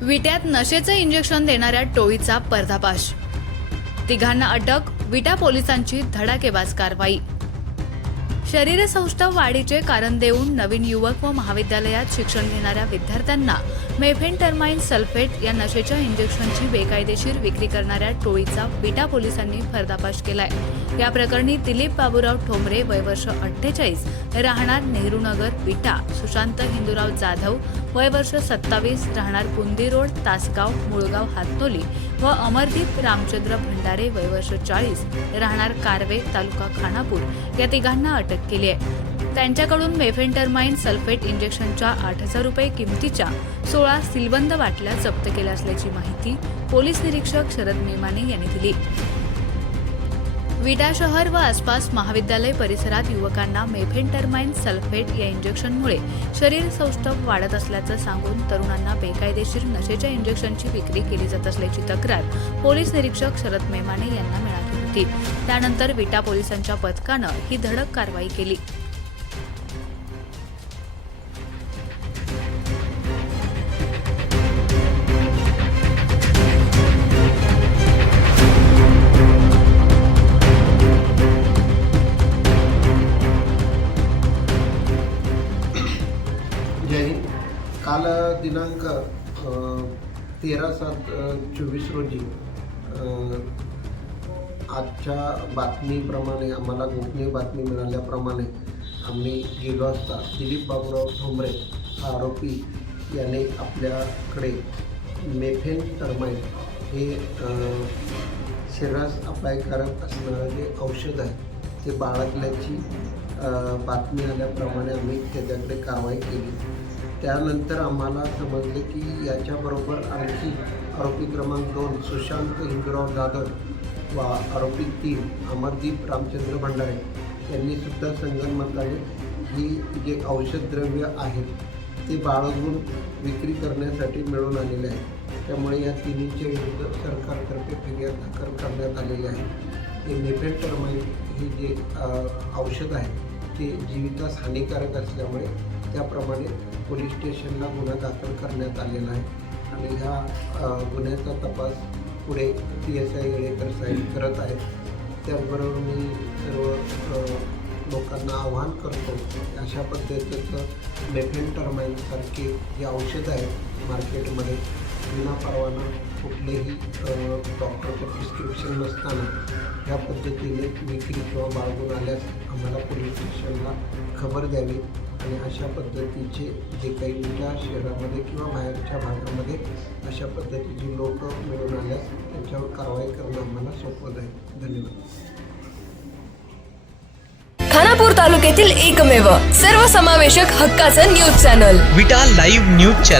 विट्यात नशेचं injection देणाऱ्या टोळीचा पर्दापाश तिघांना अटक विटा पोलिसांची धडाकेबाज कारवाई. शरीरसौष्ठव वाढीचे कारण देऊन नवीन युवक व महाविद्यालयात शिक्षण घेणाऱ्या विद्यार्थ्यांना मेफेनटर्माइन सल्फेट या नशेच्या इंजेक्शनची बेकायदेशीर विक्री करणाऱ्या टोळीचा विटा पोलिसांनी पर्दाफाश केलाय. या प्रकरणी दिलीप बाबूराव ठोंबरे वय वर्ष अठ्ठेचाळीस राहणार नेहरूनगर विटा सुशांत हिंदूराव जाधव वय वर्ष सत्तावीस राहणार बुंदी रोड तासगाव मुळगाव हातनोली व अमरदीप रामचंद्र भंडारे वय वर्ष चाळीस राहणार कारवे तालुका खानापूर. या तिघांना अटक केली आहे त्यांच्याकडून मेफेंटरमाइन सल्फेट इंजेक्शनच्या आठ हजार रुपये किमतीच्या सोळा सिलबंद बाटल्या जप्त केल्या असल्याची माहिती पोलीस निरीक्षक शरद मेमाने यांनी दिली. विटा शहर व आसपास महाविद्यालय परिसरात युवकांना मेफेंटरमाइन सल्फेट या इंजेक्शनमुळे शरीर सौष्ठव वाढत असल्याचं सांगून तरुणांना बेकायदेशीर नशेच्या इंजेक्शनची विक्री केली जात असल्याची तक्रार पोलीस निरीक्षक शरद मेमाने यांना होती त्यानंतर विटा पोलिसांच्या पथकानं ही धडक कारवाई केली. जय काल दिनांक तेरा सात चोवीस रोजी आजच्या बातमीप्रमाणे आम्हाला गोपनीय बातमी मिळाल्याप्रमाणे आम्ही गेलो असता दिलीप बाबूराव ठोंबरे हा आरोपी याने आपल्याकडे मेफेन टर्माइन हे शरीरास अपायकारक असणारं जे औषध आहे ते बाळगल्याची बातमी आल्याप्रमाणे आम्ही त्याच्याकडे कारवाई केली. त्यानंतर आम्हाला समजले की याच्याबरोबर आणखी आरोपी क्रमांक दोन सुशांत हिंदूराव जाधव व आरोपी तीन अमरदीप रामचंद्र भंडारे यांनी सुद्धा संगनमताने ही जे औषधद्रव्य आहेत ते बाळगून विक्री करण्यासाठी मिळून आलेले आहे त्यामुळे या तिन्हीच्या विरुद्ध सरकारतर्फे फिर्याद दाखल करण्यात आलेली आहे. हे मेफेंटरमाइन हे जे औषध आहे ते जीवितास हानिकारक असल्यामुळे त्याप्रमाणे पोलीस स्टेशनला गुन्हा दाखल करण्यात आलेला आहे. आणि ह्या गुन्ह्याचा तपास पुढे पी एस आय येळेकर साहेब करत आहेत. त्याचबरोबर मी सर्व लोकांना आवाहन करतो अशा पद्धतीचं मेफेंटरमाइनसारखे जे औषध आहेत मार्केटमध्ये विना परवाना कुठलेही डॉक्टरचं प्रिस्क्रिप्शन नसताना ह्या पद्धतीने विक्री किंवा बाळगून आल्यास आम्हाला पोलीस स्टेशनला खबर द्यावी. आणि अशा पद्धतीचे जे काही विटा शहरामध्ये किंवा बाहेरच्या भागामध्ये अशा पद्धतीची लोक मिळून आल्यास त्यांच्यावर कारवाई करणं आम्हाला सोपं जाईल. धन्यवाद. खानापूर तालुक्यातील एकमेव सर्वसमावेशक हक्काचं news channel. Vita live news channel.